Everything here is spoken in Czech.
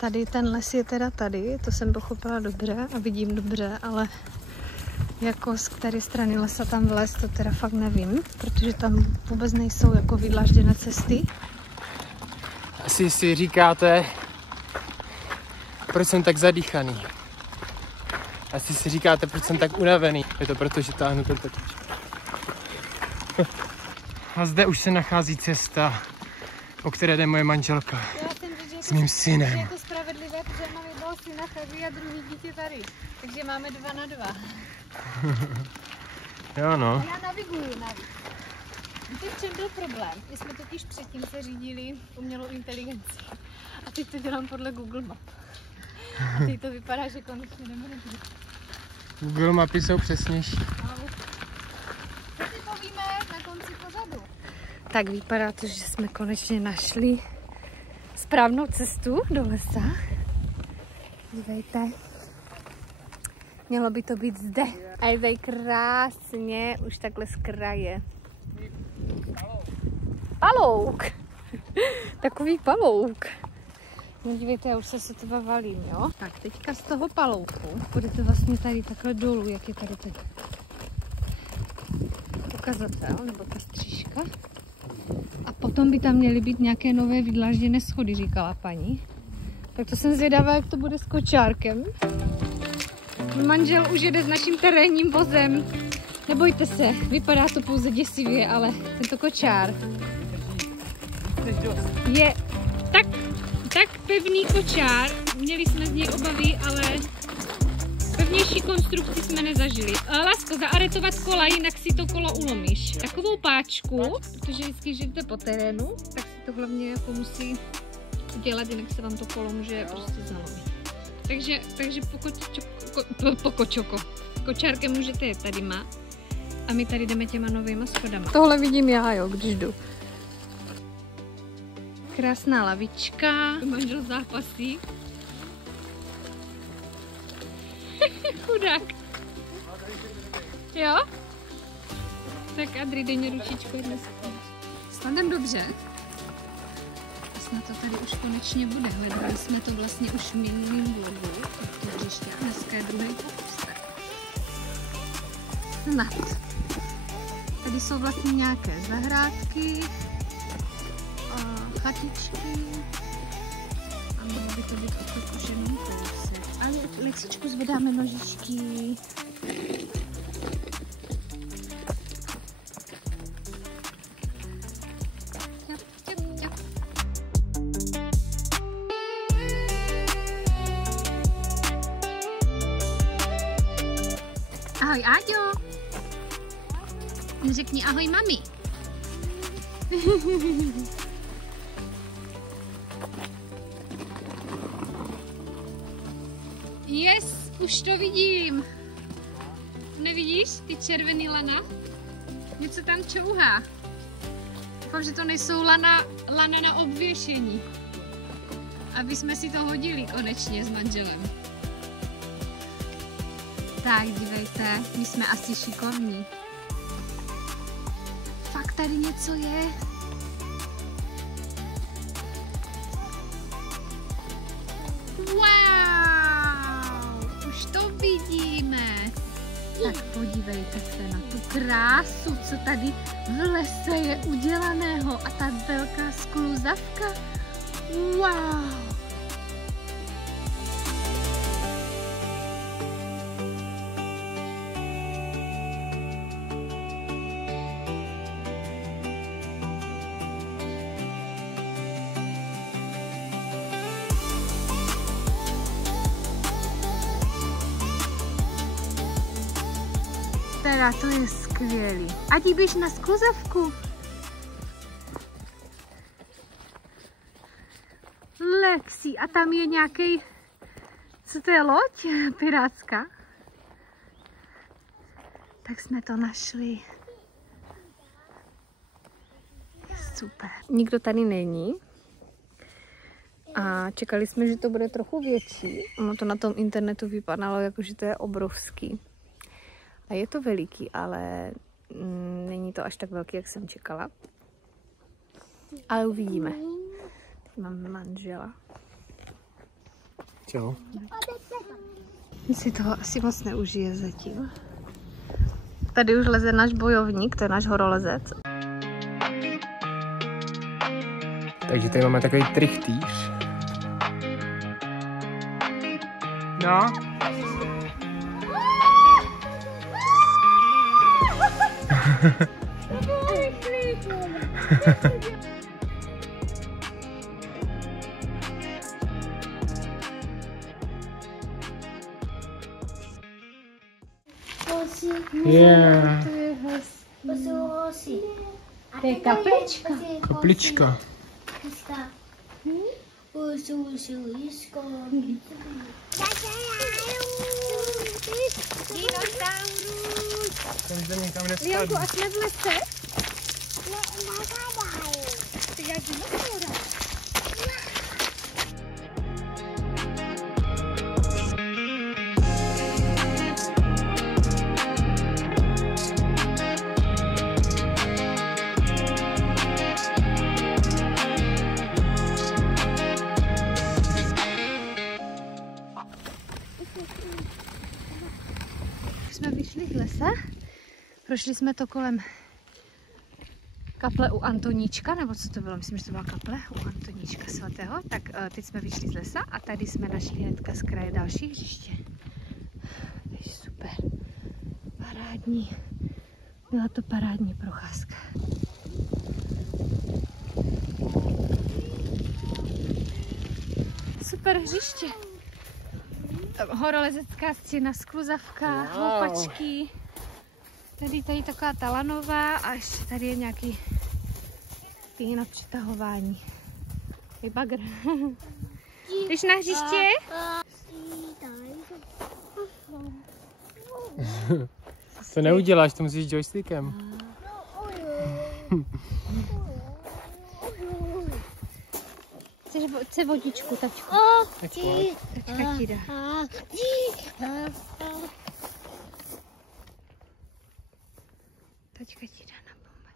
Tady ten les je teda tady, to jsem pochopila dobře a vidím dobře, ale jako z které strany lesa tam vlézt, to teda fakt nevím, protože tam vůbec nejsou jako vydlažděné cesty. Asi si říkáte, proč jsem tak zadýchaný. Asi si říkáte, proč jsem tak unavený. Je to proto, že táhnu ten totič. A zde už se nachází cesta, o které jde moje manželka s mým synem. Je to spravedlivé, protože mám jednoho syna tady a druhý dítě tady. Takže máme 2 na 2. Jo no. Já naviguju navíc. Víte, v čem byl problém? My jsme totiž předtím se řídili umělou inteligencí. A teď to dělám podle Google Map. A teď to vypadá, že konečně jdeme do Google mapy jsou přesnější. Co si povíme na konci pořadu? Tak vypadá to, že jsme konečně našli správnou cestu do lesa. Dívejte. Mělo by to být zde. A je tady krásně, už takhle z kraje. Palouk. Takový palouk. No dívejte, já už se sotva valím, jo? Tak teďka z toho palouku půjdete vlastně tady takhle dolů, jak je tady ten ukazatel, nebo ta střížka. A potom by tam měly být nějaké nové vydlažděné schody, říkala paní. Tak to jsem zvědavá, jak to bude s kočárkem. Manžel už jede s naším terénním vozem. Nebojte se, vypadá to pouze děsivě, ale tento kočár je tak pevný kočár. Měli jsme z něj obavy, ale pevnější konstrukci jsme nezažili. Lásko, zaaretovat kola, jinak si to kolo ulomíš. Takovou páčku, protože vždycky žijete po terénu, tak si to hlavně jako musí udělat, jinak se vám to kolo může prostě zalomit. Takže kočárkem můžete jet tady má. A my tady jdeme těma novýma schodama. Tohle vidím já, jo, když jdu. Krásná lavička. Manžel zápasí. Chudák. Jo? Tak Adri, dej mě ručičku dnes. Snadem dobře. A snad to tady už konečně bude. Hledali jsme to vlastně už v minulým vlogu. To hřiště. Dneska je druhý pokus. Snad. Tady jsou vlastně nějaké zahrádky, chatičky a mělo by to být otokožený kousek. Ale lecičku zvedáme nožičky. Ahoj, Áďo. Řekni ahoj, mami. Yes, už to vidím. Nevidíš ty červený lana? Něco tam čouhá. Doufám, že to nejsou lana na obvěšení. Aby jsme si to hodili konečně s manželem. Tak, dívejte, my jsme asi šikovní. Fakt tady něco je. Wow, už to vidíme. Tak podívejte se na tu krásu, co tady v lese je udělaného. A ta velká skluzavka. Wow. Teda to je skvělý. A ty běž na skluzavku. Lexi, a tam je nějaký, co to je, loď pirátská? Tak jsme to našli. Super. Nikdo tady není. A čekali jsme, že to bude trochu větší. Ono to na tom internetu vypadalo, jako že to je obrovský. A je to veliký, ale není to až tak velký, jak jsem čekala. Ale uvidíme. Tady mám manžela. Čau. Si toho asi moc neužije zatím. Tady už leze náš bojovník, to je náš horolezec. Takže tady máme takový trichtýř. No. Yeah. To je kaplička. Kaplička. Ten zde někam nespadl. A jsme v lese? Ty jak dinosaura. Jsme vyšli z lesa, prošli jsme to kolem kaple u Antoníčka, nebo co to bylo, myslím, že to byla kaple u Antoníčka svatého, tak teď jsme vyšli z lesa a tady jsme našli hnedka z kraje další hřiště. Takže super, parádní, byla to parádní procházka. Super hřiště. Horolezecká stěna, skluzavka, houpačky. Tady taková ta lanová a ještě tady je nějaký na přitahování. Je bagr. Jdeš na hřiště? To neuděláš, to musíš joystickem. Chce vodičku, tačku. Tačka ti dá. Tačka ti dá na bombe.